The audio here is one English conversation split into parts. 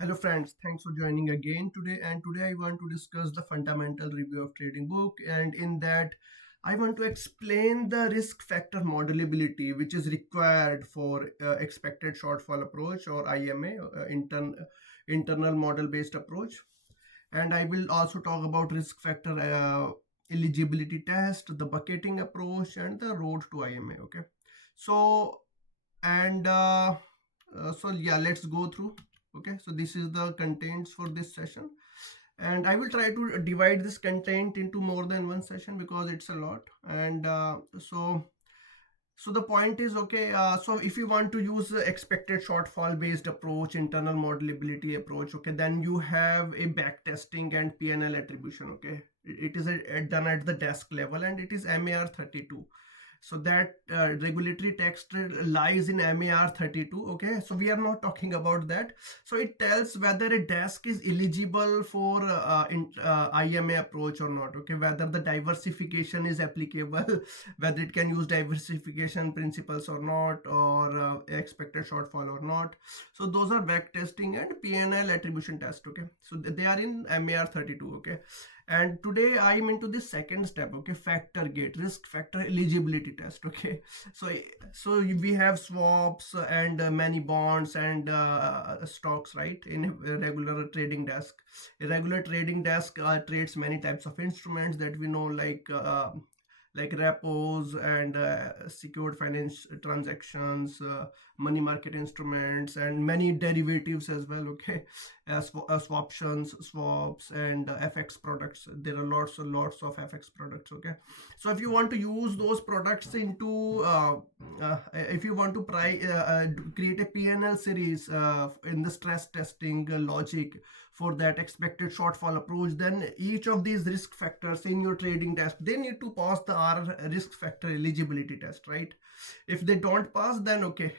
Hello friends, thanks for joining again today. And today I want to discuss the fundamental review of trading book. And in that, I want to explain the risk factor modellability, which is required for expected shortfall approach or IMA, internal model based approach. And I will also talk about risk factor eligibility test, the bucketing approach, and the road to IMA. Okay, so and so yeah, let's go through. Okay, so this is the contents for this session, and I will try to divide this content into more than one session because it's a lot. And so the point is, okay, so if you want to use the expected shortfall based approach, internal modelability approach, okay, then you have a back testing and PNL attribution. Okay, it is done at the desk level, and it is MAR 32. So that regulatory text lies in MAR 32. Okay, so we are not talking about that. So it tells whether a desk is eligible for IMA approach or not. Okay, whether the diversification is applicable, whether it can use diversification principles or not, or expected shortfall or not. So those are back testing and PNL attribution test. Okay, so they are in MAR 32. Okay, and today I'm into the second step. Okay, factor gate, risk factor eligibility test. Okay, so we have swaps and many bonds and stocks, right, in a regular trading desk. A regular trading desk trades many types of instruments that we know, like repos and secured finance transactions, money market instruments, and many derivatives as well. Okay, swaptions, swaps, and FX products. There are lots and lots of FX products. Okay, so if you want to use those products into, if you want to create a PNL series in the stress testing logic for that expected shortfall approach, then each of these risk factors in your trading desk, they need to pass the R risk factor eligibility test, right? If they don't pass, then okay,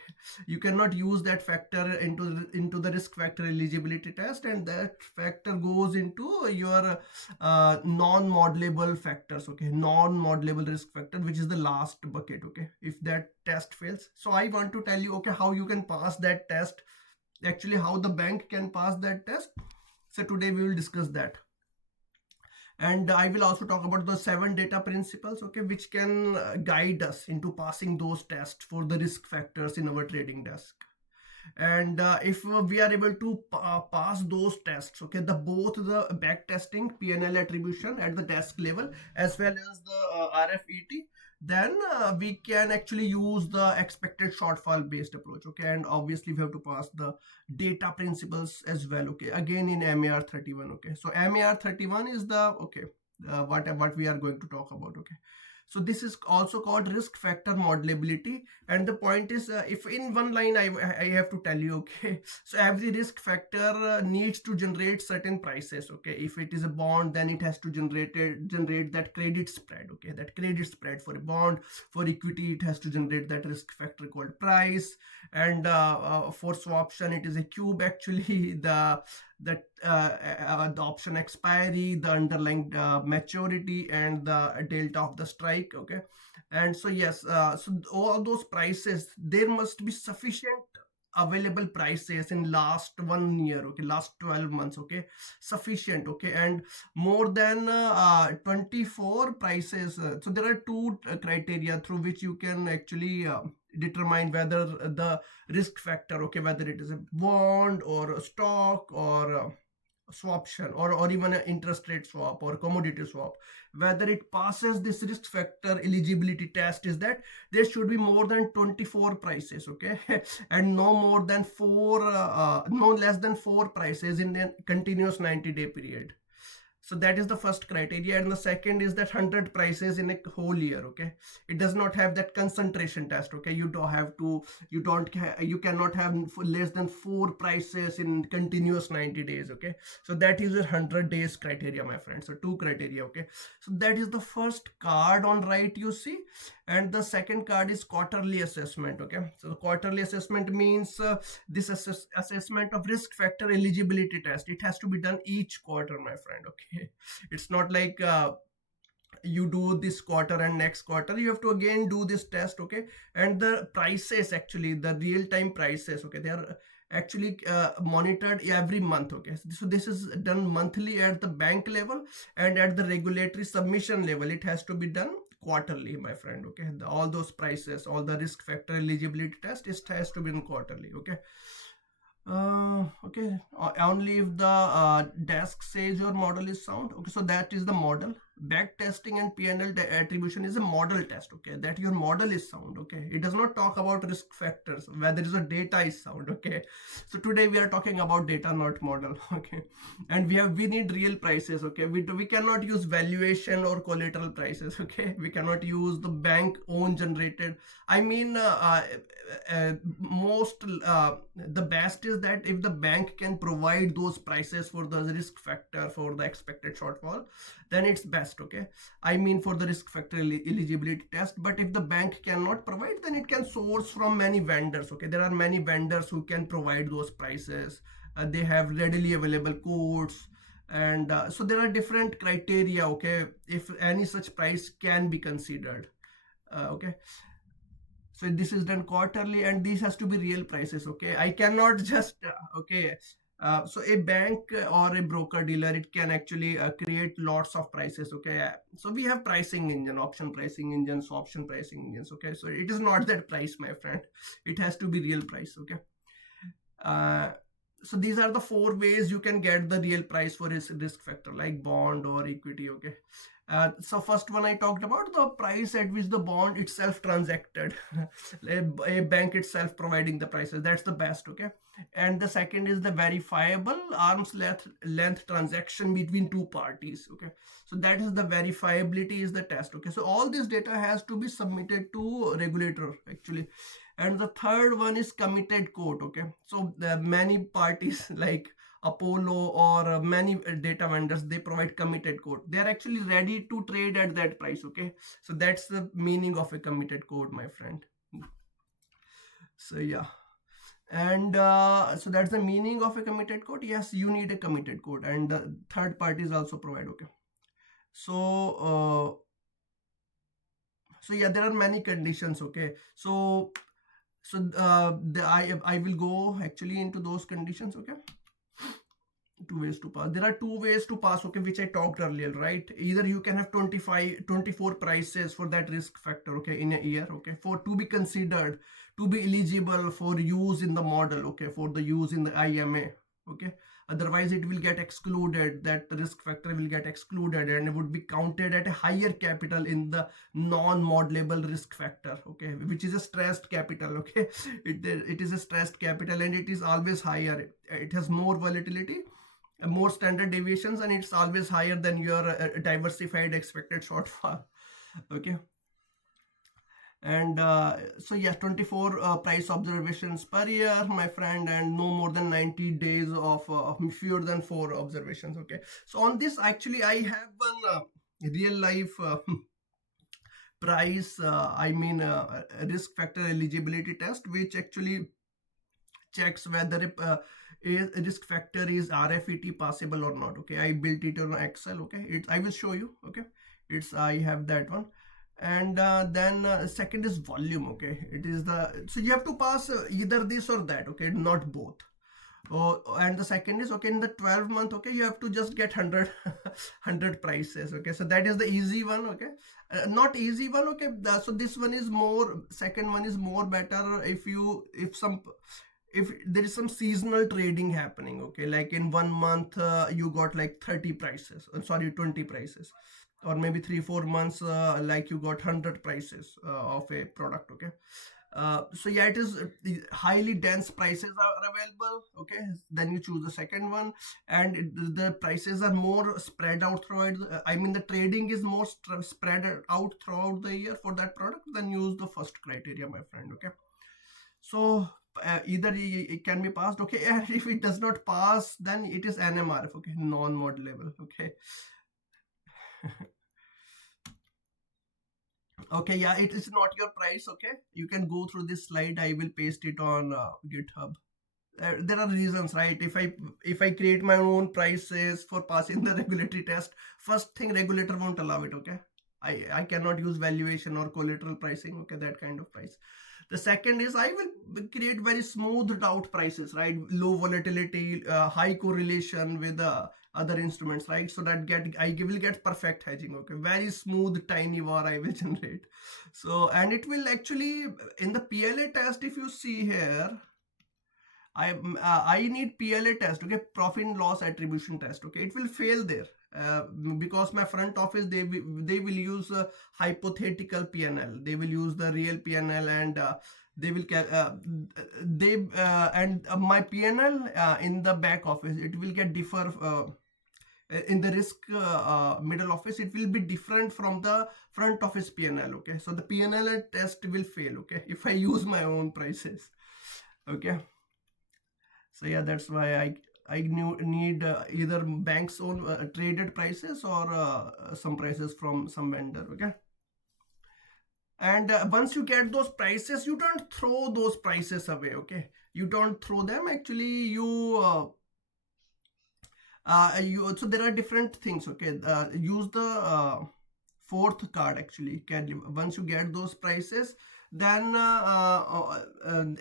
you cannot use that factor into the risk factor eligibility test, and that factor goes into your non-modelable factors. Okay, non-modelable risk factor, which is the last bucket. Okay, if that test fails, so I want to tell you, okay, how you can pass that test, actually how the bank can pass that test. So today we will discuss that. And I will also talk about the 7 data principles, okay, which can guide us into passing those tests for the risk factors in our trading desk. And if we are able to pass those tests, okay, the both the back testing, PNL attribution at the desk level, as well as the RFET, then we can actually use the expected shortfall based approach. Okay, and obviously we have to pass the data principles as well. Okay, again in MAR 31. Okay, so MAR 31 is the, okay, what we are going to talk about. Okay, so this is also called risk factor modellability. And the point is, if in one line I have to tell you, okay, so every risk factor needs to generate certain prices. Okay, if it is a bond, then it has to generate that credit spread. Okay, that credit spread for a bond. For equity, it has to generate that risk factor called price. And for swaption, it is a cube actually. The option expiry, the underlying maturity, and the delta of the strike. Okay, and so yes, so all those prices, there must be sufficient available prices in last 1 year. Okay, last 12 months. Okay, sufficient. Okay, and more than 24 prices. So there are two criteria through which you can actually determine whether the risk factor, okay, whether it is a bond or a stock or swaption, or even an interest rate swap or commodity swap, whether it passes this risk factor eligibility test, is that there should be more than 24 prices. Okay, and no more than no less than 4 prices in a continuous 90-day period. So that is the first criteria. And the second is that 100 prices in a whole year. Okay, it does not have that concentration test. Okay, you cannot have less than 4 prices in continuous 90 days. Okay, so that is your 100 days criteria, my friend. So 2 criteria. Okay, so that is the first card on right, you see. And the second card is quarterly assessment. Okay, so the quarterly assessment means this assessment of risk factor eligibility test, it has to be done each quarter, my friend. Okay, it's not like you do this quarter and next quarter you have to again do this test. Okay, and the prices, actually the real time prices, okay, they are actually monitored every month. Okay, so this is done monthly at the bank level, and at the regulatory submission level it has to be done quarterly, my friend. Okay, all those prices, all the risk factor eligibility test, it has to be done quarterly. Okay. Okay, only if the desk says your model is sound. Okay, so that is the model. Back testing and P&L attribution is a model test. Okay, that your model is sound. Okay, it does not talk about risk factors, whether is the data is sound. Okay, so today we are talking about data, not model. Okay, and we need real prices. Okay, we cannot use valuation or collateral prices. Okay, we cannot use the bank own generated. I mean, most the best is that if the bank can provide those prices for the risk factor for the expected shortfall, then it's best. Okay, I mean for the risk factor eligibility test. But if the bank cannot provide, then it can source from many vendors. Okay, there are many vendors who can provide those prices. They have readily available quotes, and so there are different criteria. Okay, if any such price can be considered. Okay, so this is done quarterly, and this has to be real prices. Okay, I cannot just okay. So a bank or a broker dealer, it can actually create lots of prices. Okay, so we have pricing engine, option pricing engines, option pricing engines. Okay, so it is not that price, my friend. It has to be real price. Okay. uh, so these are the four ways you can get the real price for risk factor, like bond or equity. Okay. So first one I talked about, the price at which the bond itself transacted. A bank itself providing the prices, that's the best. Okay, and the second is the verifiable arm's length transaction between two parties. Okay, so that is the verifiability is the test. Okay, so all this data has to be submitted to regulator actually. And the third one is committed quote. Okay, so many parties like Apollo or many data vendors, they provide committed quote. They are actually ready to trade at that price. Okay, so that's the meaning of a committed quote, my friend. So yeah, and so that's the meaning of a committed quote. Yes, you need a committed quote, and third parties also provide. Okay, so so yeah, there are many conditions. Okay, so I will go actually into those conditions. Okay, two ways to pass. There are two ways to pass. Okay, which I talked earlier, right? Either you can have 24 prices for that risk factor. Okay, in a year. Okay, for to be considered, to be eligible for use in the model. Okay, for the use in the IMA. Okay, otherwise it will get excluded. That risk factor will get excluded, and it would be counted at a higher capital in the non-modelable risk factor. Okay, which is a stressed capital. Okay, it is a stressed capital, and it is always higher. It has more volatility, more standard deviations, and it's always higher than your diversified expected shortfall. Okay, and so yes, 24 price observations per year, my friend, and no more than 90 days of fewer than 4 observations. Okay, so on this actually I have one real life price I mean risk factor eligibility test, which actually checks whether a risk factor is RFET possible or not. Okay, I built it on Excel. Okay, I will show you. Okay, I have that one. And then second is volume. Okay, it is so you have to pass either this or that. Okay, not both. Oh, and the second is, okay, in the 12 month, okay, you have to just get 100 prices. Okay, so that is the easy one. Okay, not easy one. Okay, so this one is more, second one is more better if there is some seasonal trading happening. Okay, like in 1 month you got like 30 prices, sorry, 20 prices, or maybe 3-4 months like you got 100 prices of a product. Okay, so yeah, it is highly dense prices are available. Okay, then you choose the second one, and the prices are more spread out throughout I mean the trading is more spread out throughout the year for that product. Then use the first criteria, my friend. Okay, so either it can be passed. Okay, and if it does not pass, then it is NMRF. Okay, non-modelable. Okay. Okay, yeah, it is not your price. Okay, you can go through this slide. I will paste it on GitHub. There are reasons, right? If I create my own prices for passing the regulatory test, first thing, regulator won't allow it. Okay, I cannot use valuation or collateral pricing. Okay, that kind of price. The second is I will create very smoothed out prices, right? Low volatility, high correlation with other instruments, right? So that will get perfect hedging. Okay, very smooth tiny var I will generate. So, and it will actually in the PLA test, if you see here, I need PLA test, okay, profit and loss attribution test, okay. It will fail there because my front office they will use hypothetical PNL. They will use the real PNL, and they will and my PNL in the back office it will get differ. In the risk middle office it will be different from the front office PNL, okay. So the PNL test will fail, okay, if I use my own prices, okay. So yeah, that's why I need either bank's own traded prices or some prices from some vendor, okay. And once you get those prices, you don't throw those prices away, okay. You don't throw them. Actually, you so there are different things, okay. Use the fourth card actually. Once you get those prices, then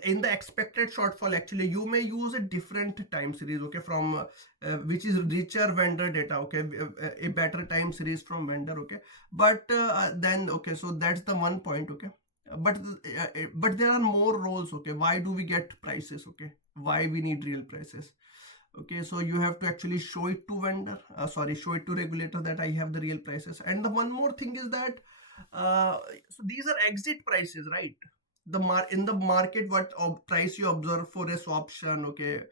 in the expected shortfall, actually you may use a different time series, okay, from which is richer vendor data, okay, a better time series from vendor, okay. But then okay, so that's the one point, okay. But there are more roles, okay. Why do we get prices, okay? Why we need real prices? Okay, so you have to actually show it to vendor, show it to regulator that I have the real prices. And the one more thing is that so these are exit prices, right? In the market, what price you observe for a swaption, okay,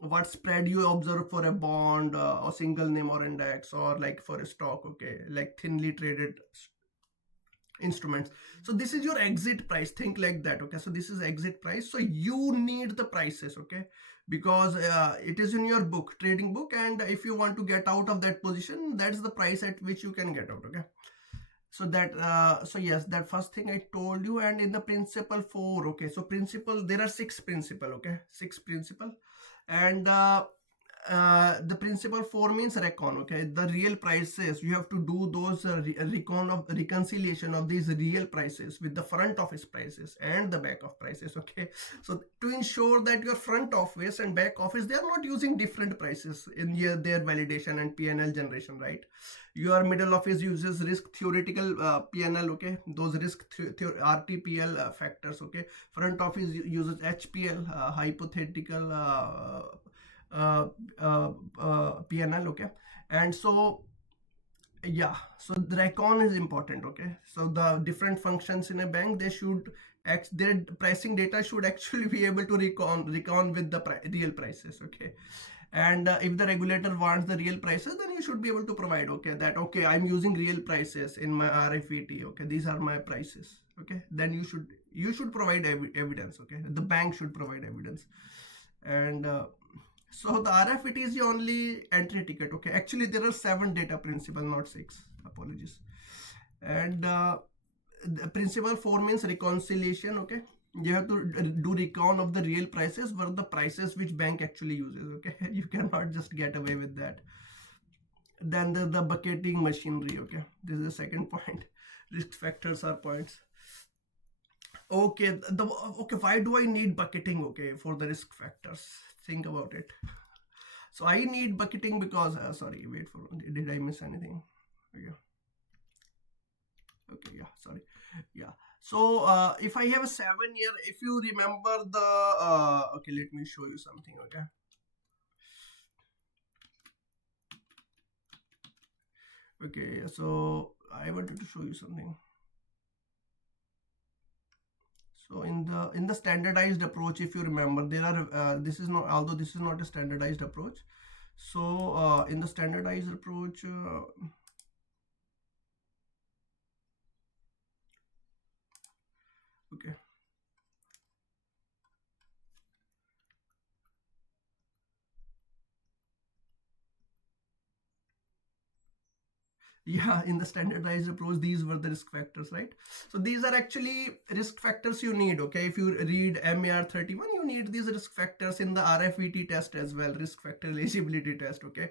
what spread you observe for a bond or single name or index, or like for a stock, okay, like thinly traded instruments. So this is your exit price, think like that, okay. So this is exit price, so you need the prices, okay, because it is in your book, trading book, and if you want to get out of that position, that's the price at which you can get out, okay. So that so yes, that first thing I told you. And in the principle 4, okay, so principle, there are 6 principle, okay, 6 principle. And the principle 4 means recon, okay, the real prices. You have to do those recon of reconciliation of these real prices with the front office prices and the back of prices, okay. So to ensure that your front office and back office, they are not using different prices in their validation and PNL generation, right? Your middle office uses risk theoretical PNL, okay, those risk RTPL factors, okay. Front office uses HPL, hypothetical PNL, okay. And so yeah, so the recon is important, okay. So the different functions in a bank, they should their pricing data should actually be able to recon with the real prices, okay. And if the regulator wants the real prices, then you should be able to provide, okay, that okay, I'm using real prices in my RFET, okay, these are my prices, okay. Then you should provide evidence, okay. The bank should provide evidence. And so the RFET is the only entry ticket, okay. Actually there are 7 data principle, not 6, apologies. And the principle 4 means reconciliation, okay. You have to do recon of the real prices for the prices which bank actually uses, okay. You cannot just get away with that. Then the bucketing machinery, okay, this is the second point. Risk factors are points, okay. Okay, why do I need bucketing, okay, for the risk factors? Think about it. So I need bucketing because sorry, wait for, did I miss anything? Okay, yeah, sorry, yeah. So if I have a 7-year, if you remember the okay, let me show you something, okay. Okay, so I wanted to show you something. So in the standardized approach, if you remember, there are this is not, although this is not a standardized approach. So in the standardized approach, okay, yeah, in the standardized approach, these were the risk factors, right? So these are actually risk factors you need, okay. If you read MAR 31, you need these risk factors in the RFET test as well, risk factor eligibility test, okay.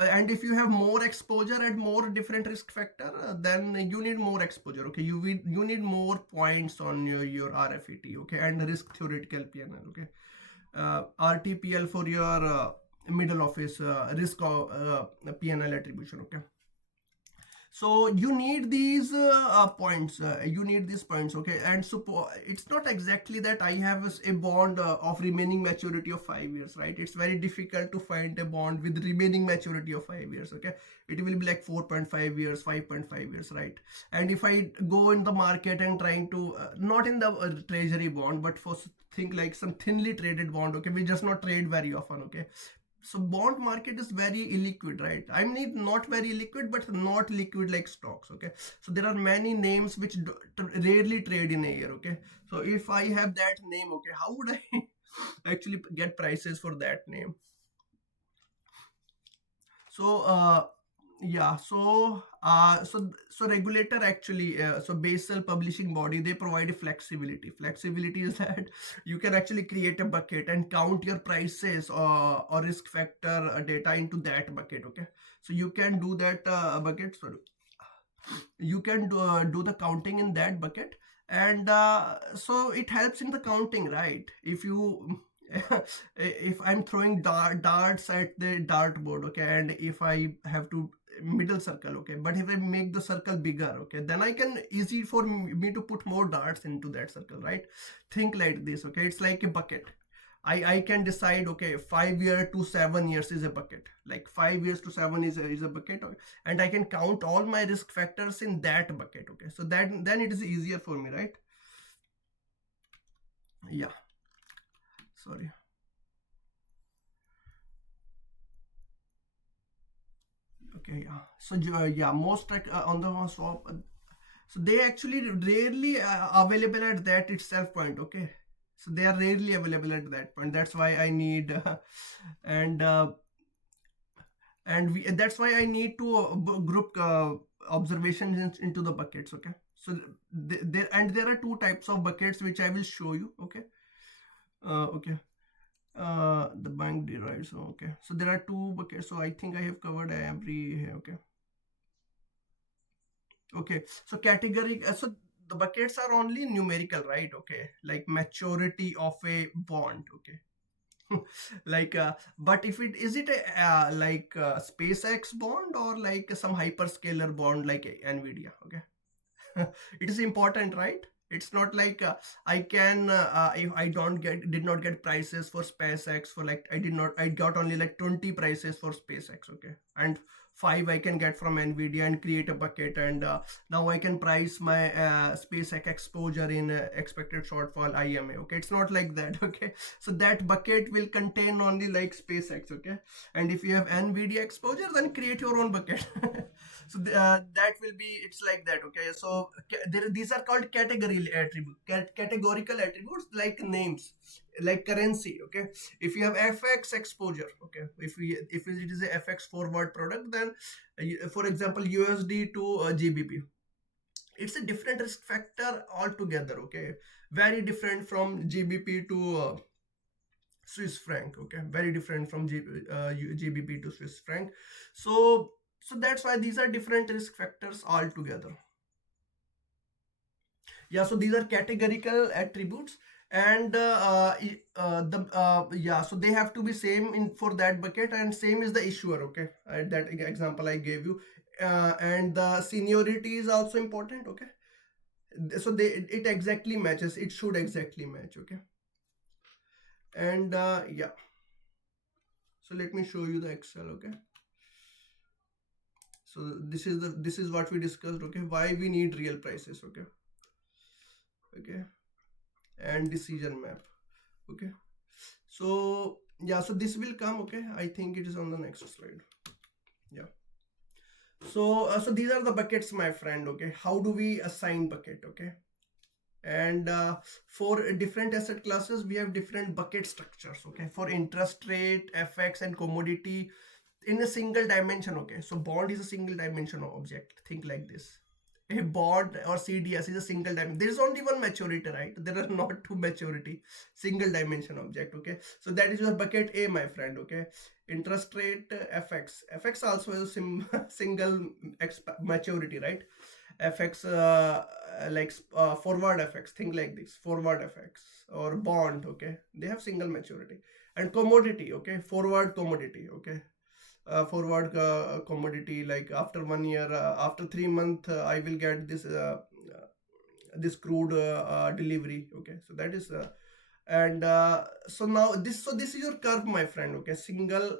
And if you have more exposure and more different risk factor, then you need more exposure. Okay, you need more points on your RFET. Okay, and risk theoretical PNL. Okay, RTPL for your middle office risk PNL attribution. Okay, so you need these points, you need these points. Okay, and it's not exactly that I have a bond of remaining maturity of 5 years, right? It's very difficult to find a bond with remaining maturity of 5 years. Okay, it will be like 4.5 years, 5.5 years, right? And if I go in the market and trying to not in the treasury bond, but for think like some thinly traded bond, okay, we just not trade very often. Okay, so bond market is very illiquid, right? I mean, not very liquid, but not liquid like stocks. Okay, so there are many names which rarely trade in a year. Okay, so if I have that name, okay, how would I actually get prices for that name? So yeah, so regulator actually, so Basel publishing body, they provide a flexibility is that you can actually create a bucket and count your prices or risk factor data into that bucket. Okay, so you can do that bucket, sorry, you can do the counting in that bucket. And so it helps in the counting, right? If you if I'm throwing darts at the dartboard, okay, and if I have to middle circle, okay, but if I make the circle bigger, okay, then I can easy for me to put more darts into that circle, right? Think like this. Okay, it's like a bucket. I can decide, okay, 5 year to 7 years is a bucket, like 5 years to seven is a bucket. Okay? And I can count all my risk factors in that bucket. Okay, so that then it is easier for me, right? Yeah, sorry. Okay, yeah. So yeah, most on the swap, so they actually rarely available at that itself point. Okay, so they are rarely available at that point. That's why I need and that's why I need to group observations into the buckets. Okay, so there are two types of buckets which I will show you. Okay, okay. The bank derives. Okay, so there are two buckets. So I think I have covered every. Okay, okay. So category. So the buckets are only numerical, right? Okay, like maturity of a bond. Okay, like but if it is it a like SpaceX bond or like some hyperscaler bond like Nvidia. Okay, it is important, right? It's not like I can if I don't get did not get prices for SpaceX for like I got only like 20 prices for SpaceX. Okay, and 5 I can get from Nvidia and create a bucket. And now I can price my SpaceX exposure in expected shortfall IMA. Okay, it's not like that. Okay, so that bucket will contain only like SpaceX. Okay, and if you have Nvidia exposure, then create your own bucket. So that will be, it's like that. Okay, so these are called categorical attributes, like names, like currency. Okay, if you have FX exposure, okay, if it is a FX forward product, then for example USD to GBP, it's a different risk factor altogether. Okay, very different from GBP to Swiss franc. Okay, very different from GBP to Swiss franc. So that's why these are different risk factors altogether. Yeah, so these are categorical attributes. And the yeah, so they have to be same in for that bucket, and same is the issuer. Okay, that example I gave you. And the seniority is also important. Okay, so it exactly matches, it should exactly match. Okay, and yeah, so let me show you the Excel. Okay, so this is what we discussed. Okay, why we need real prices. Okay, okay, and decision map. Okay, so yeah, so this will come. Okay, I think it is on the next slide. Yeah, so so these are the buckets, my friend. Okay, how do we assign bucket? Okay, and for different asset classes we have different bucket structures. Okay, for interest rate, FX, and commodity in a single dimension. Okay, so bond is a single dimension object, think like this. A bond or CDS is a single dimension. There is only one maturity, right? There are not two maturity. Single dimension object, okay? So that is your bucket A, my friend, okay? Interest rate, FX. FX also is a single maturity, right? FX, like forward FX, thing like this, forward FX or bond, okay? They have single maturity. And commodity, okay? Forward commodity, okay? Forward commodity, like after 1 year, after 3 months, I will get this crude delivery, okay? So that is and so now this is your curve, my friend, okay? Single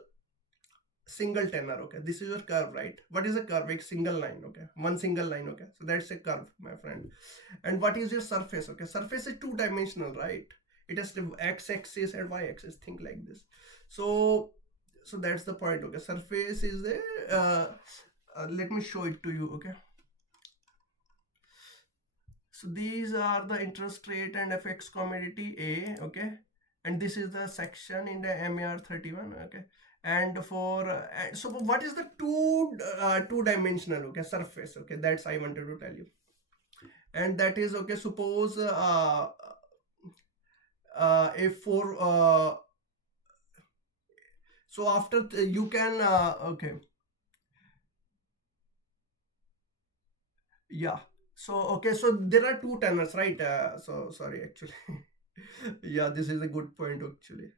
tenor, okay? This is your curve, right? What is a curve? Like single line, okay? One single line, okay? So that's a curve, my friend. And what is your surface? Okay, surface is two-dimensional, right? It has the x-axis and y-axis, think like this. So that's the point, okay? Surface is there. Let me show it to you, okay? So these are the interest rate and FX commodity A, okay? And this is the section in the MER 31, okay? And for so what is the two-dimensional, okay, surface, okay? That's I wanted to tell you. And that is, okay, suppose if for so after you can okay, yeah. So okay, so there are two tenors, right? So sorry, actually. Yeah, this is a good point, actually.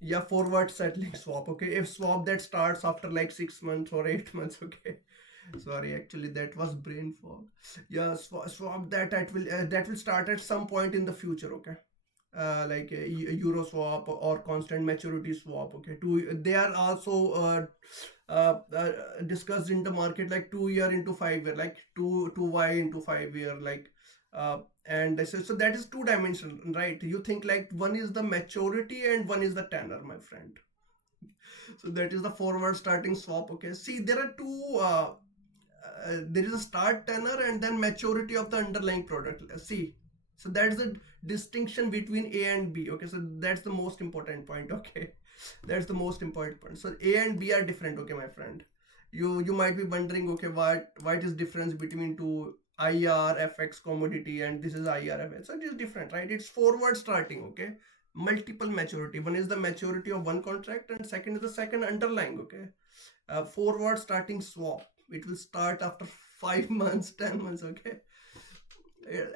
Yeah, forward settling swap, okay? If swap that starts after like 6 months or 8 months, okay? Sorry, actually that was brain fog. Yeah, swap that will start at some point in the future, okay? Like a euro swap or constant maturity swap, okay? They are also discussed in the market, like 2 year into 5 year, like 2y into 5 year, like and so that is two dimensional, right? You think like one is the maturity and one is the tenor, my friend. So that is the forward starting swap, okay? See, there are two there is a start tenor and then maturity of the underlying product. See, so that's the distinction between A and B, okay? So that's the most important point, okay? That's the most important point. So A and B are different, okay, my friend? You might be wondering, okay, what is difference between two IR FX commodity and this is IR FX? So it is different, right? It's forward starting, okay? Multiple maturity. One is the maturity of one contract and second is the second underlying, okay? Forward starting swap, it will start after 5 months, 10 months, okay?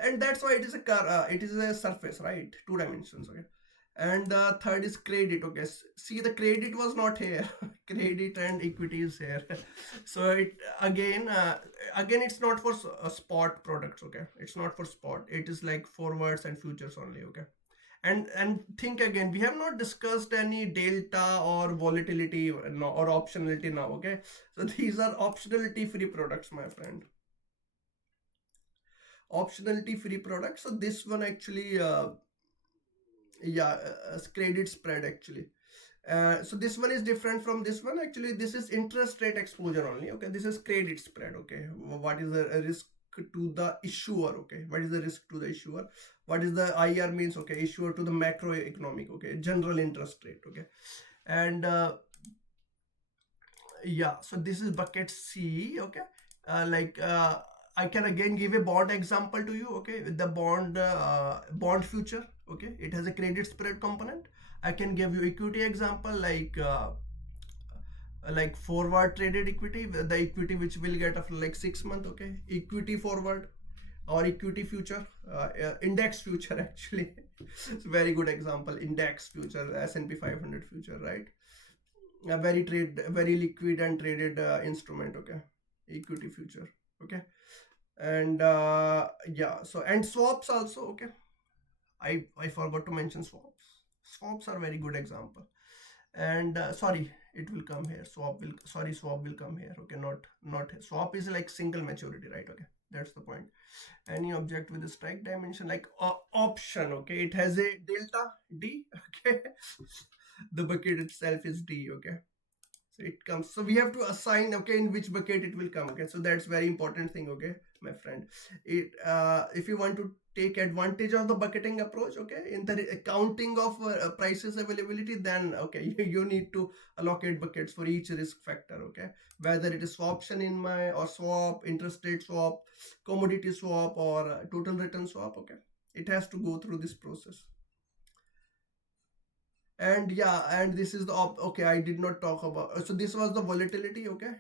And that's why it is a car, it is a surface, right? Two dimensions, okay? And the third is credit, okay? See, the credit was not here. Credit and equity is here. So it again it's not for spot products, okay? It's not for spot, it is like forwards and futures only, okay? And think again, we have not discussed any delta or volatility or optionality now, okay? So these are optionality free products, my friend. Optionality free products. So this one actually yeah, credit spread, actually. So this one is different from this one, actually. This is interest rate exposure only, okay? This is credit spread, okay? What is the risk to the issuer, okay? What is the risk to the issuer? What is the IR means, okay? Issuer to the macroeconomic, okay? General interest rate, okay? And yeah, so this is bucket C, okay? Like I can again give a bond example to you, okay? The bond future, okay? It has a credit spread component. I can give you equity example, like forward traded equity, the equity which will get after like 6 months, okay? Equity forward or equity future, index future, actually. It's a very good example. Index future, S&P 500 future, right? A very liquid and traded instrument, okay? Equity future, okay? And yeah, so and swaps also, okay? I forgot to mention swaps are very good example. And sorry, it will come here. Swap will come here, okay? Not swap is like single maturity, right? Okay, that's the point. Any object with a strike dimension, like option, okay? It has a delta D, okay? The bucket itself is D, okay? So it comes, so we have to assign, okay, in which bucket it will come, okay? So that's very important thing, okay? my friend. It if you want to take advantage of the bucketing approach, okay, in the accounting of prices availability, then okay, you need to allocate buckets for each risk factor, okay, whether it is swaption in my or swap, interest rate swap, commodity swap, or total return swap, okay. It has to go through this process. And yeah, and this is the okay, I did not talk about, so this was the volatility, okay.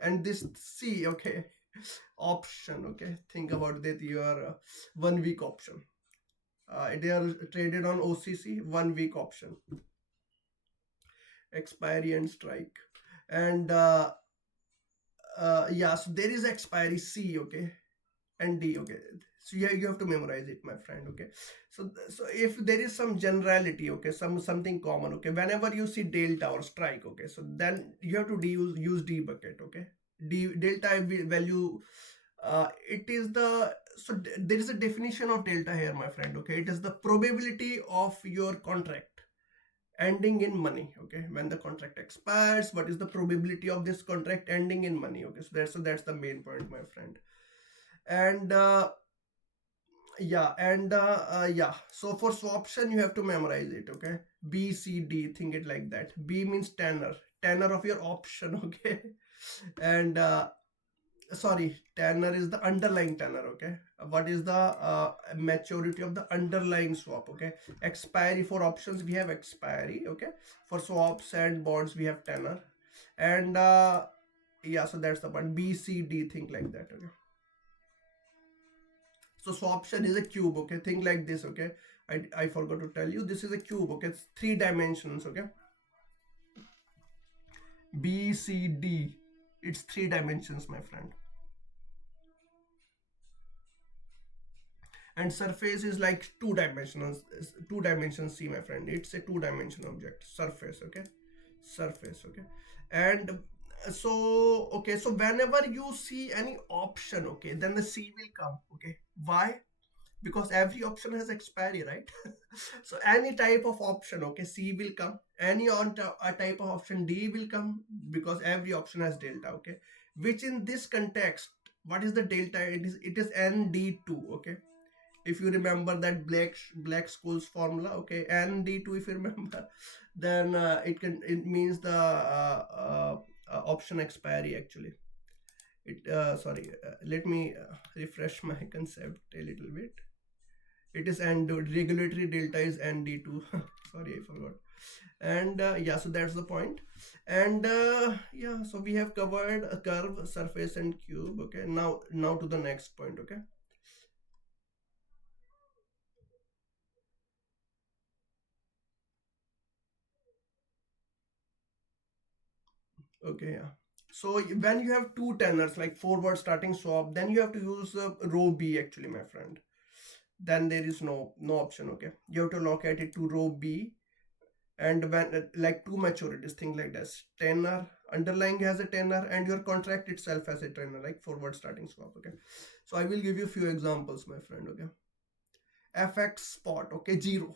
And this C, okay, option, okay, think about that, your 1 week option, they are traded on OCC, 1 week option, expiry and strike. And yeah, so there is expiry C, okay, and D, okay. So yeah, you have to memorize it, my friend, okay. So if there is some generality, okay, something common, okay, whenever you see delta or strike, okay, so then you have to use D bucket, okay. Delta value, it is the, there is a definition of delta here, my friend, okay. It is the probability of your contract ending in money, okay. When the contract expires, what is the probability of this contract ending in money, okay. So that's the main point, my friend. And yeah, and yeah, so for swaption you have to memorize it, okay. B C D, think it like that. B means tenor of your option, okay. And sorry, tenor is the underlying tenor, okay. What is the maturity of the underlying swap, okay. Expiry, for options we have expiry, okay. For swaps and bonds we have tenor. And yeah, so that's the point. B C D, think like that, okay. So swaption is a cube, okay. Think like this, okay. I forgot to tell you, this is a cube, okay. It's 3 dimensions, okay. B C D, it's 3 dimensions, my friend. And surface is like 2 dimensions, 2 dimensions C, my friend. It's a 2 dimension object, surface, okay. Surface, okay. And so okay, so whenever you see any option, okay, then the C will come, okay. Why? Because every option has expiry, right? So any type of option, okay, C will come. Any on a type of option, D will come, because every option has delta, okay. Which in this context, what is the delta? It is ND2, okay. If you remember that black school's formula, okay, ND2, if you remember, then it means the option expiry, actually. It sorry, let me refresh my concept a little bit. It is and regulatory delta is ND2. Sorry, I forgot. And yeah, so that's the point. And yeah, so we have covered a curve, surface, and cube, okay. Now to the next point, okay. Okay, yeah. So when you have two tenors, like forward starting swap, then you have to use row B, actually, my friend. Then there is no option, okay. You have to locate it to row B. And when like two maturities, thing like this, tenor underlying has a tenor, and your contract itself has a tenor, like forward starting swap, okay. So I will give you a few examples, my friend, okay. FX spot, okay, 0.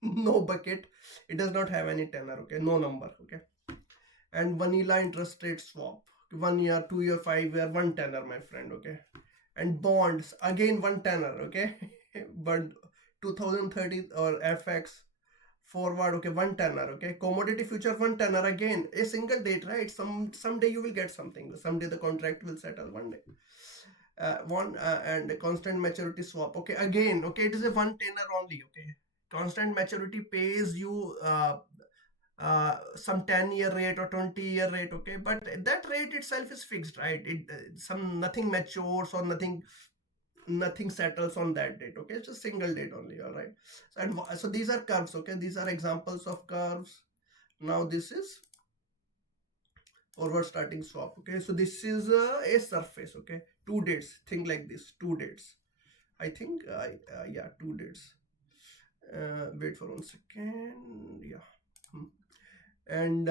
No bucket, it does not have any tenor, okay, no number, okay. And vanilla interest rate swap, 1 year, 2 year, 5 year, one tenor, my friend, okay. And bonds, again one tenor, okay. But 2030 or FX forward, okay, one tenor, okay. Commodity future, one tenor, again a single date, right. Someday you will get something, someday the contract will settle, one day. One and a constant maturity swap, okay, again, okay, it is a one tenor only, okay. Constant maturity pays you some 10-year rate or 20-year rate, okay. But that rate itself is fixed, right. Nothing matures or nothing settles on that date, okay. It's a single date only, all right. So these are curves, okay. These are examples of curves. Now this is forward starting swap, okay. So this is a surface, okay. Two dates, think like this, two dates. I think yeah, two dates. Wait for 1 second. Yeah. And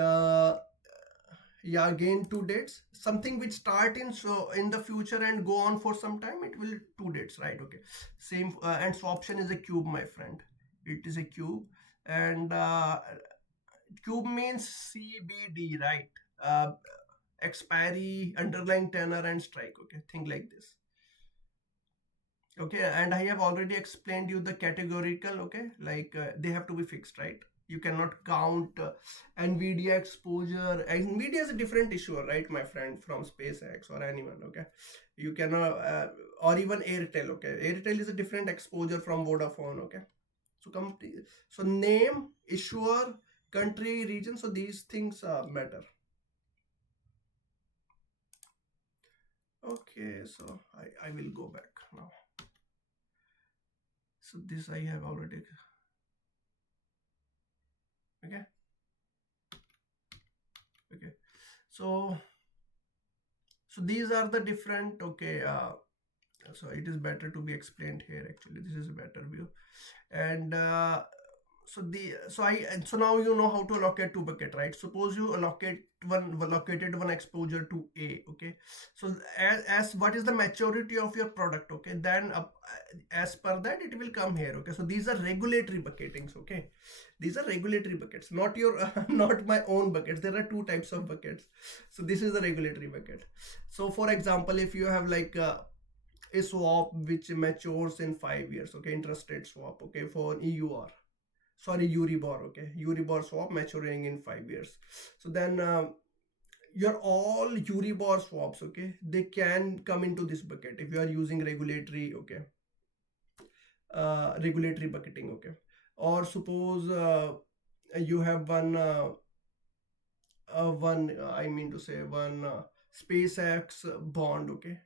yeah, again two dates, something which start in, so in the future and go on for some time, it will two dates, right, okay. Same and swaption is a cube, my friend. It is a cube. And cube means CBD, right. uh, Expiry, underlying tenor, and strike, okay. Think like this. Okay, and I have already explained you the categorical. Okay, like they have to be fixed, right? You cannot count nvidia exposure. Nvidia is a different issuer, right, my friend, from SpaceX or anyone. Okay, you cannot or even Airtel. Okay, Airtel is a different exposure from Vodafone. Okay, so come, so name, issuer, country, region, so these things matter. Okay, so I will go back now. So this I have already. Okay, okay, so these are the different. Okay, so it is better to be explained here. Actually, this is a better view. And so now you know how to allocate two bucket, right? Suppose you allocated one exposure to A. Okay, so as what is the maturity of your product? Okay, then as per that it will come here. Okay, so these are regulatory bucketings. Okay, these are regulatory buckets, not your not my own buckets. There are two types of buckets. So this is the regulatory bucket. So for example, if you have like a swap which matures in 5 years, okay, interest rate swap, okay, for EUR, sorry, Euribor, okay, Euribor swap maturing in 5 years. So then your all Euribor swaps, okay, they can come into this bucket if you are using regulatory, okay, regulatory bucketing, okay. Or suppose you have I mean to say one SpaceX bond, okay.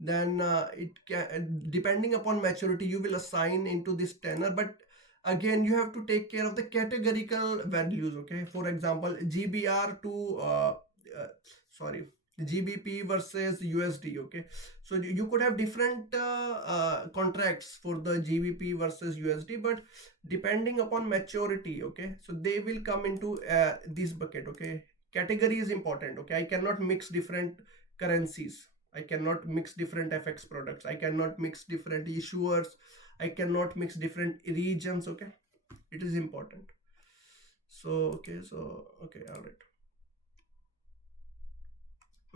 Then it can, depending upon maturity, you will assign into this tenor, but again you have to take care of the categorical values. Okay, for example, GBR to sorry, GBP versus USD. Okay, so you could have different contracts for the GBP versus USD, but depending upon maturity, okay, so they will come into this bucket. Okay, category is important. Okay, I cannot mix different currencies, I cannot mix different FX products, I cannot mix different issuers, I cannot mix different regions. Okay, it is important. So okay, so okay, all right.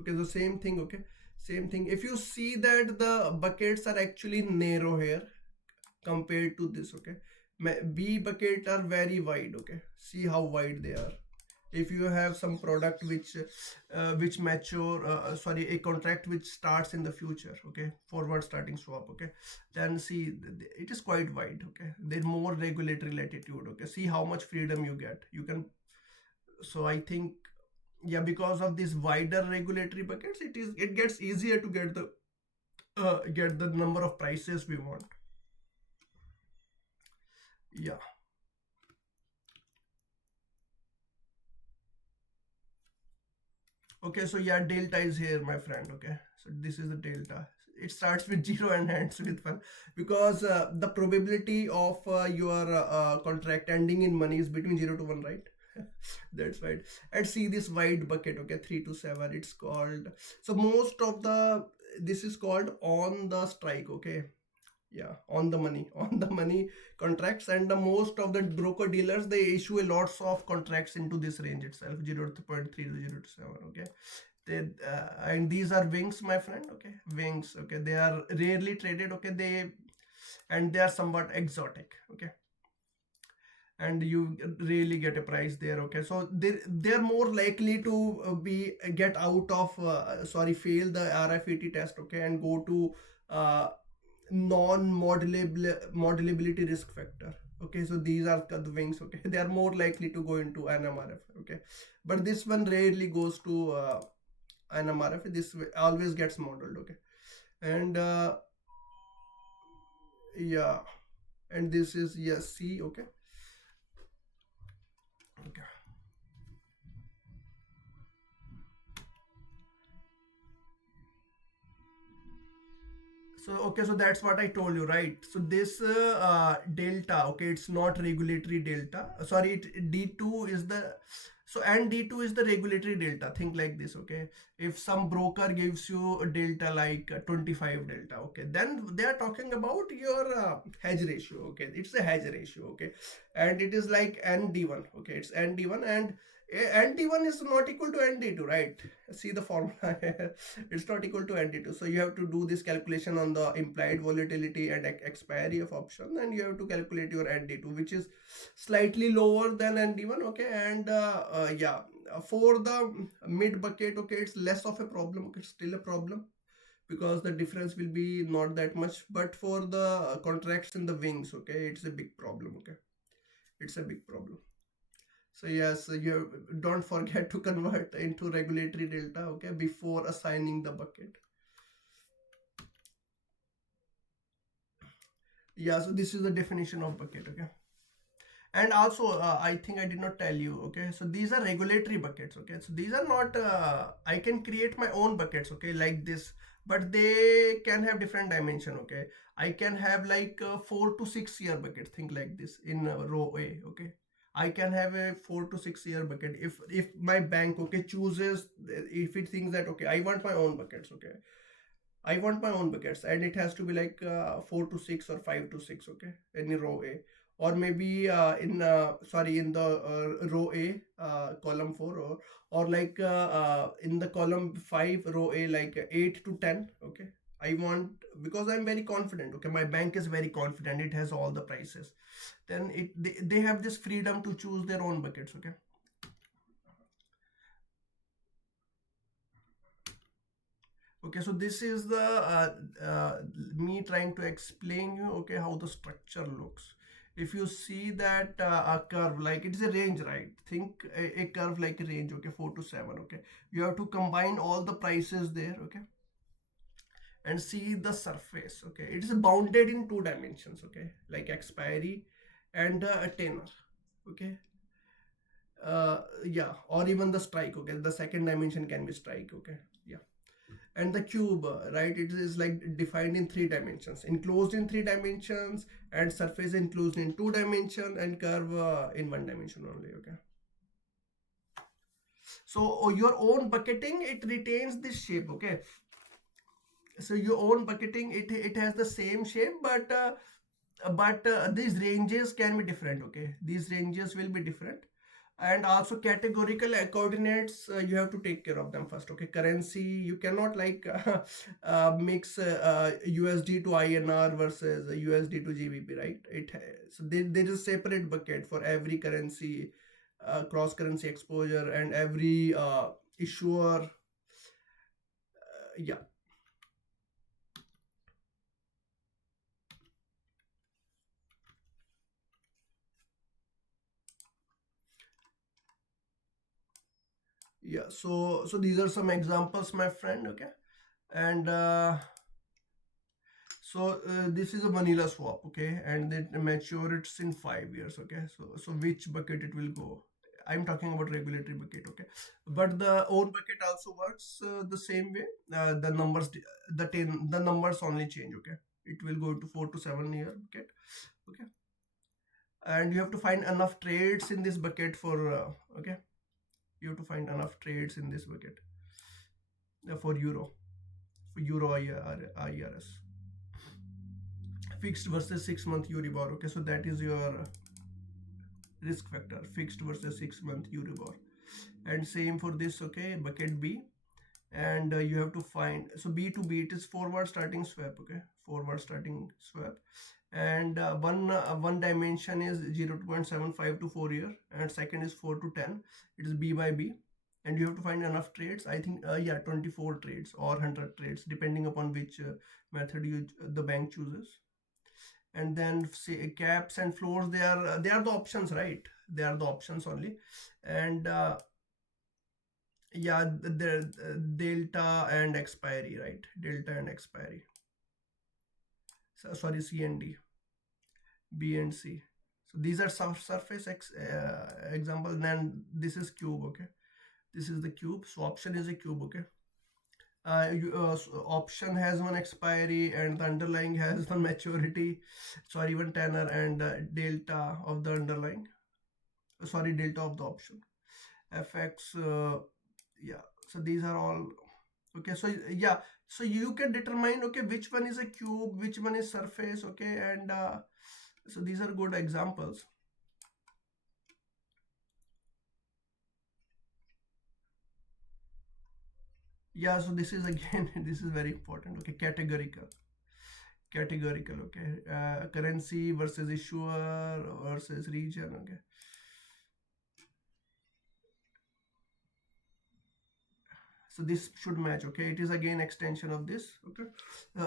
Okay, the same thing. Okay, same thing. If you see that the buckets are actually narrow here compared to this. Okay, B bucket are very wide. Okay, see how wide they are. If you have some product which mature sorry, a contract which starts in the future, okay, forward starting swap, okay, then see it is quite wide. Okay, there's more regulatory latitude. Okay, see how much freedom you get, you can. So I think, yeah, because of these wider regulatory buckets, it gets easier to get the number of prices we want. Yeah. Okay, so yeah, delta is here, my friend. Okay, so this is the delta. It starts with 0 and ends with 1, because the probability of your contract ending in money is between 0 to 1, right? That's right. And see this wide bucket, okay, 3 to 7, it's called. So most of the, this is called on the strike. Okay, yeah, on the money on the money contracts. And the most of the broker dealers, they issue a lots of contracts into this range itself, 0.3 to 0 to 7. Okay, they and these are wings, my friend. Okay, wings. Okay, they are rarely traded. Okay, they are somewhat exotic. Okay, and you really get a price there. Okay, so they're more likely to be get out of sorry, fail the RFET test. Okay, and go to non-modellability risk factor. Okay, so these are the wings. Okay, they are more likely to go into NMRF. Okay, but this one rarely goes to NMRF. This always gets modeled. Okay, and yeah, and this is, yes, C. Okay, okay. So okay, so that's what I told you, right? So this delta, okay, it's not regulatory delta. Sorry, D2 is the, so, and D2 is the regulatory delta. Think like this. Okay, if some broker gives you a delta like 25 delta, okay, then they are talking about your hedge ratio. Okay, it's a hedge ratio. Okay, and it is like ND1. Okay, it's ND1, and ND1 is not equal to ND2, right? See the formula. It's not equal to ND2. So you have to do this calculation on the implied volatility and expiry of option, and you have to calculate your ND2, which is slightly lower than ND1. Okay, and yeah, for the mid bucket, okay, it's less of a problem. Okay, it's still a problem because the difference will be not that much. But for the contracts in the wings, okay, it's a big problem. Okay, it's a big problem. So yes, you don't forget to convert into regulatory delta, okay, before assigning the bucket. Yeah, so this is the definition of bucket, okay. And also, I think I did not tell you, okay. So these are regulatory buckets, okay. So these are not. I can create my own buckets, okay, like this, but they can have different dimension, okay. I can have like 4 to 6 year bucket. Think like this in row A, okay. I can have a 4 to 6 year bucket if my bank, okay, chooses, if it thinks that, okay, I want my own buckets, okay, I want my own buckets, and it has to be like 4 to 6 or 5 to 6, okay, in row A, or maybe in sorry, in the row A, column 4, or like in the column 5, row A, like 8 to 10, okay. I want, because I'm very confident, okay, my bank is very confident, it has all the prices, then they have this freedom to choose their own buckets, okay. Okay, so this is the me trying to explain you, okay, how the structure looks. If you see that a curve, like it's a range, right? Think a curve like a range, okay, 4 to 7, okay. You have to combine all the prices there, okay, and see the surface, okay. It is bounded in 2 dimensions, okay, like expiry and a tenor, okay. Yeah, or even the strike, okay. The second dimension can be strike, okay. Yeah, and the cube, right, it is like defined in 3 dimensions, enclosed in 3 dimensions, and surface enclosed in 2 dimension, and curve in 1 dimension only, okay. So your own bucketing, it retains this shape, okay. So your own bucketing, it has the same shape, but these ranges can be different, okay. These ranges will be different. And also categorical coordinates, you have to take care of them first, okay. Currency, you cannot like mix USD to INR versus USD to GBP, right? So there is a separate bucket for every currency, cross currency exposure, and every issuer. Yeah, yeah. So these are some examples, my friend, okay. And this is a vanilla swap, okay, and it matures in 5 years, okay. So which bucket it will go? I'm talking about regulatory bucket, okay. But the own bucket also works the same way. The numbers, the numbers only change, okay. It will go to 4 to 7 year bucket, okay. And you have to find enough trades in this bucket for okay. You have to find enough trades in this bucket for euro IRS. Fixed versus 6 month Euribor. Okay, so that is your risk factor, fixed versus 6 month Euribor. And same for this, okay, bucket B. And you have to find, so B to B, it is forward starting swap, okay, forward starting swap. And one dimension is 0.75 to 4 year, and second is 4 to 10. It is B by B. And you have to find enough trades, I think, yeah, 24 trades or 100 trades, depending upon which method the bank chooses. And then say caps and floors, they are the options, right? They are the options only. And yeah, the delta and expiry, right? Delta and expiry. So, sorry, C and D, B and C. So these are surface example. Then this is cube, okay. This is the cube. So option is a cube, okay. Option has one expiry, and the underlying has one maturity, sorry, one tenor, and delta of the underlying, sorry, delta of the option, fx, yeah. So these are all, okay. So yeah, so you can determine, okay, which one is a cube, which one is surface, okay. And so these are good examples. Yeah, so this is again this is very important. Okay, categorical. Okay, currency versus issuer versus region. Okay, so this should match. Okay, it is again extension of this. Okay,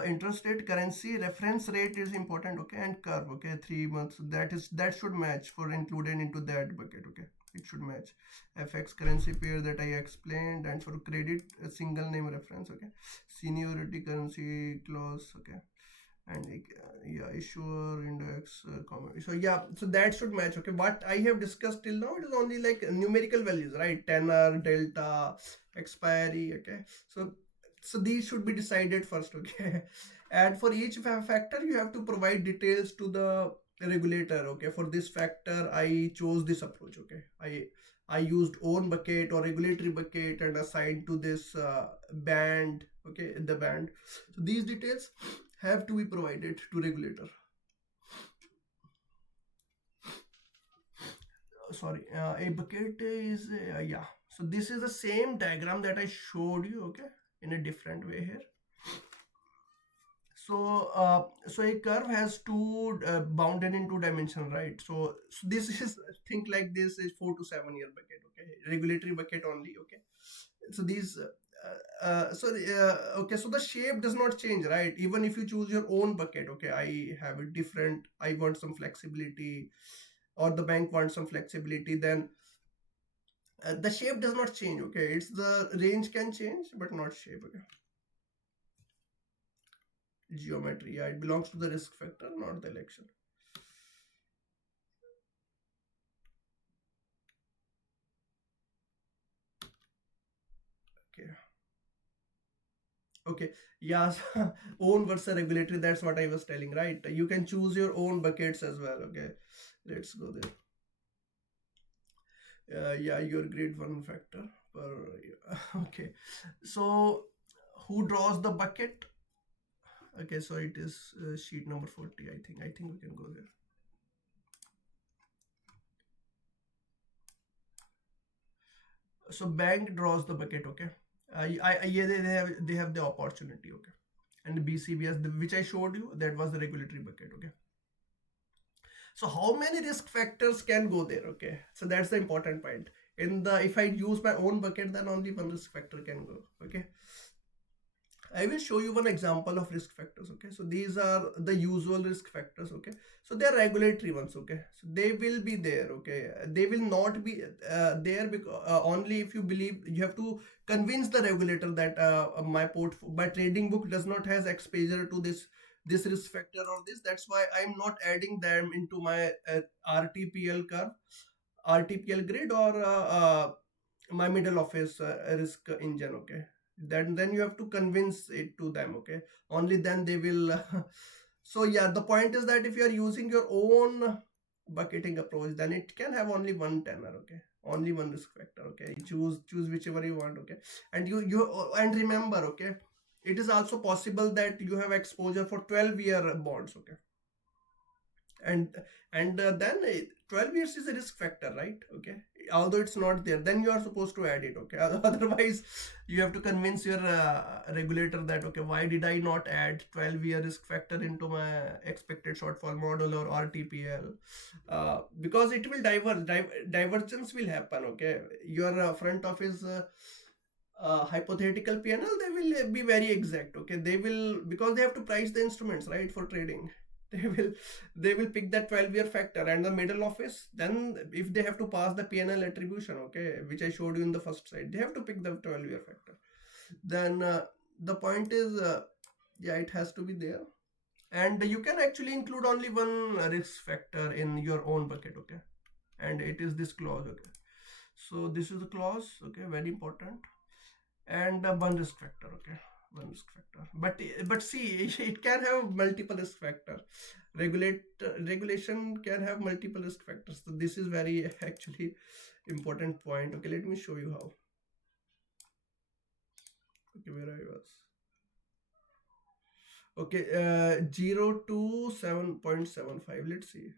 interest rate, currency, reference rate is important. Okay, and curve. Okay, 3 months, that should match for included into that bucket. Okay, it should match. FX currency pair that I explained, and for credit, a single name reference. Okay, seniority currency clause. Okay, and yeah, issuer index comment. So yeah, so that should match. Okay, what I have discussed till now, it is only like numerical values, right? Tenor, delta, expiry. Okay, so these should be decided first. Okay, and for each factor you have to provide details to the regulator. Okay, for this factor I chose this approach. Okay, I used own bucket or regulatory bucket and assigned to this band. Okay, the band. So these details have to be provided to regulator. Sorry, a bucket is yeah. So this is the same diagram that I showed you. Okay, in a different way here. So a curve has two bounded in two dimension, right? So this is think like this is 4 to 7 year bucket. Okay, regulatory bucket only. Okay, so these okay, so the shape does not change, right? Even if you choose your own bucket. Okay, I have it different, I want some flexibility, or the bank wants some flexibility, then the shape does not change. Okay, it's the range can change but not shape. Okay, geometry, yeah, it belongs to the risk factor, not the election. Okay, okay, yeah. Own versus regulatory, that's what I was telling, right? You can choose your own buckets as well. Okay, let's go there. Yeah, your grade 1 factor per okay, so who draws the bucket? Okay, so it is sheet number 40. I think we can go there. So bank draws the bucket. Okay, yeah, they have the opportunity. Okay, and the BCBS, which I showed you, that was the regulatory bucket. Okay, so how many risk factors can go there? Okay, so that's the important point. In the if I use my own bucket, then only one risk factor can go. Okay, I will show you one example of risk factors. Okay, so these are the usual risk factors. Okay, so they are regulatory ones. Okay, so they will be there. Okay, they will not be there because only if you believe, you have to convince the regulator that my trading book does not has exposure to this risk factor or this. That's why I'm not adding them into my RTPL curve, RTPL grid, or my middle office risk engine. Okay, then you have to convince it to them. Okay, only then they will so yeah, the point is that if you are using your own bucketing approach, then it can have only one tenor. Okay, only one risk factor. Okay, choose whichever you want. Okay, and you and remember, okay, it is also possible that you have exposure for 12-year bonds. Okay, and then 12 years is a risk factor, right? Okay, although it's not there, then you are supposed to add it. Okay, otherwise you have to convince your regulator that, okay, why did I not add 12-year risk factor into my expected shortfall model or RTPL? Because it will divergence will happen. Okay, your front office hypothetical PNL, they will be very exact. Okay, they will, because they have to price the instruments, right, for trading. They will pick that 12-year factor, and the middle office, then if they have to pass the PNL attribution, okay, which I showed you in the first slide, they have to pick the 12-year factor. Then the point is, yeah, it has to be there, and you can actually include only one risk factor in your own bucket. Okay, and it is this clause. Okay, so this is the clause. Okay, very important. And one risk factor. Okay, one risk factor, but see, it can have multiple risk factor. Regulation can have multiple risk factors, so this is very actually important point. Okay, let me show you how. Okay, where I was. Okay, 0 to 7.75, let's see.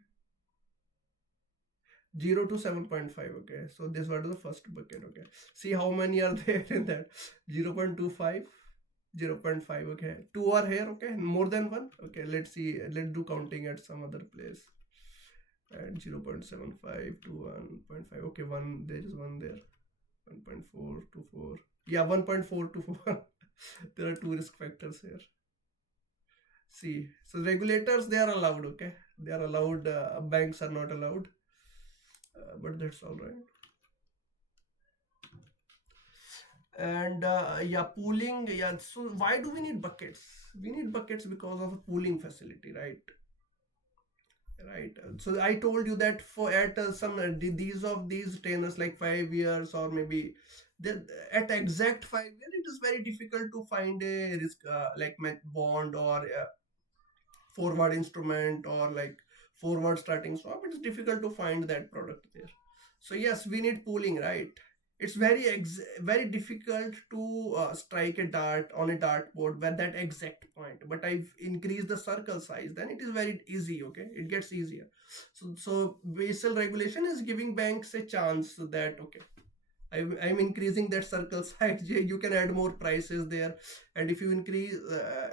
0 to 7.5. Okay, so this was the first bucket. Okay, see how many are there in that. 0 0.25, 0 0.5. Okay, 2 are here. Okay, more than one. Okay, let's see, let's do counting at some other place. And 0 0.75 to 1.5. Okay, one, there is one there. 1.4 to 4. Yeah, 1.4 to 4. There are two risk factors here. See, so regulators, they are allowed. Okay, they are allowed. Banks are not allowed. But that's all right. And yeah, pooling. Yeah, so why do we need buckets? We need buckets because of a pooling facility, right? So I told you that for at some these trainers, like 5 years, or maybe at exact 5 years, it is very difficult to find a risk like bond, or forward instrument, or like forward starting swap. It is difficult to find that product there. So yes, we need pooling, right? It's very difficult to strike a dart on a dartboard at that exact point. But I've increased the circle size, then it is very easy. Okay, it gets easier. So Basel regulation is giving banks a chance that, okay, I'm increasing that circle size. You can add more prices there, and if you increase,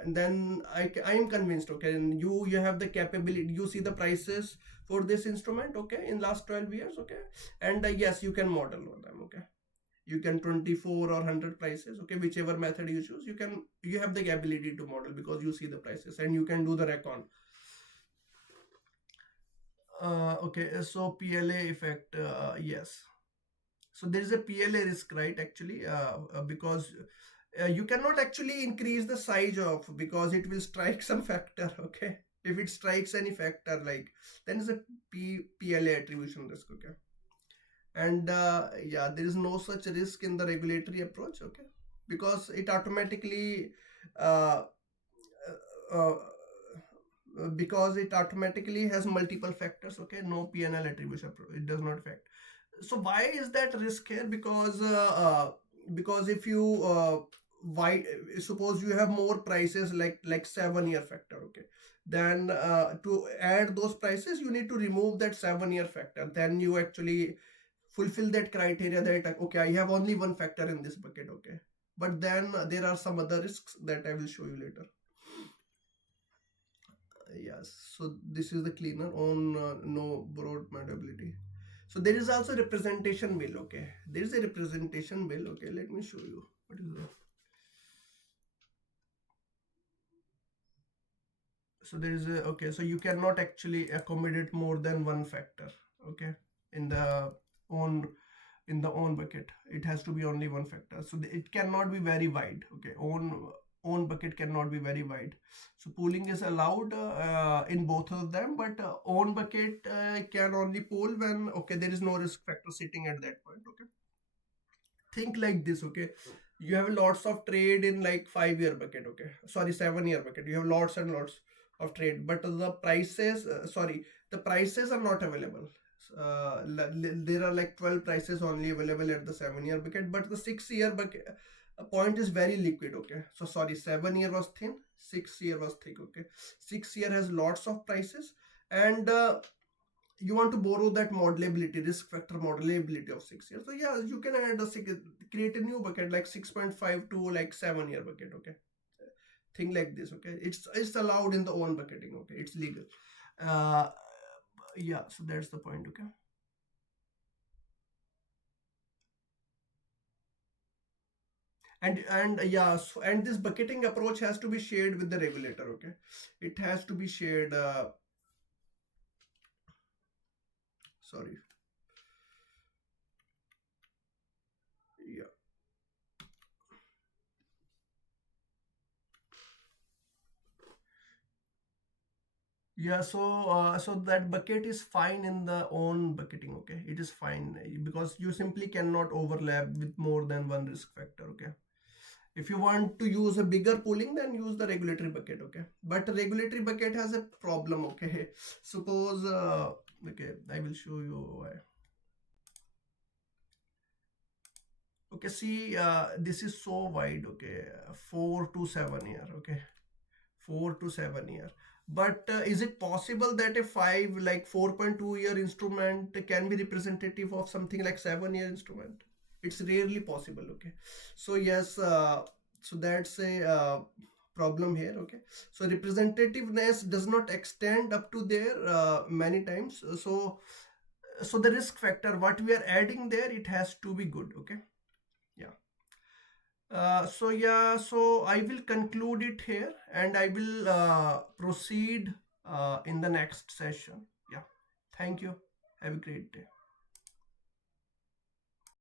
then I am convinced. Okay, and you have the capability. You see the prices for this instrument. Okay, in last 12 years. Okay, and yes, you can model on them. Okay, you can 24 or 100 prices. Okay, whichever method you choose, you have the ability to model because you see the prices and you can do the recon. Okay, so PLA effect. Yes. So there is a PLA risk, right? Actually, because you cannot actually increase the size of, because it will strike some factor. Okay, if it strikes any factor, like, then is a PLA attribution risk. Okay, and yeah, there is no such risk in the regulatory approach. Okay, because it automatically uh, uh, because it automatically has multiple factors. Okay, no PNL attribution, it does not affect. So why is that risk here? Because if you why suppose you have more prices, like 7-year factor. Okay, then to add those prices, you need to remove that 7-year factor. Then you actually fulfill that criteria that, okay, I have only one factor in this bucket. Okay, but then there are some other risks that I will show you later. Yes, so this is the cleaner on no broad modellability. So there is also representation bill. Okay, there is a representation bill. Okay, let me show you what is that. So there is a, okay, so you cannot actually accommodate more than one factor. Okay, in the own bucket, it has to be only one factor. So it cannot be very wide. Okay, own bucket cannot be very wide. So pooling is allowed in both of them, but own bucket can only pool when, okay, there is no risk factor sitting at that point. Okay, think like this. Okay, you have lots of trade in like 5-year bucket. Okay, sorry, 7-year bucket. You have lots and lots of trade, but the prices the prices are not available. There are like 12 prices only available at the 7-year bucket, but the 6-year bucket point is very liquid. Okay, so sorry, 7-year was thin, 6-year was thick. Okay, 6-year has lots of prices, and you want to borrow that modellability, risk factor modellability of 6 years. So yeah, you can add create a new bucket like 6.5 to like 7-year bucket. Okay, thing like this. Okay, it's allowed in the own bucketing. Okay, it's legal. uh yeah, so that's the point. Okay, and yeah, so, and this bucketing approach has to be shared with the regulator. Okay, it has to be shared. Sorry. Yeah. Yeah, so that bucket is fine in the own bucketing. Okay, it is fine because you simply cannot overlap with more than one risk factor. Okay, if you want to use a bigger pooling, then use the regulatory bucket. Okay, but regulatory bucket has a problem. Okay, suppose okay, I will show you why. Okay, see, this is so wide. Okay, 4 to 7 year. Okay, 4 to 7 year, But is it possible that a 4.2 year instrument can be representative of something like 7 year instrument? It's rarely possible. Okay, so yes, so that's a problem here. Okay, so representativeness does not extend up to there many times. So the risk factor, what we are adding there, it has to be good. Okay, yeah. So yeah, so I will conclude it here, and I will proceed in the next session. Yeah, thank you. Have a great day.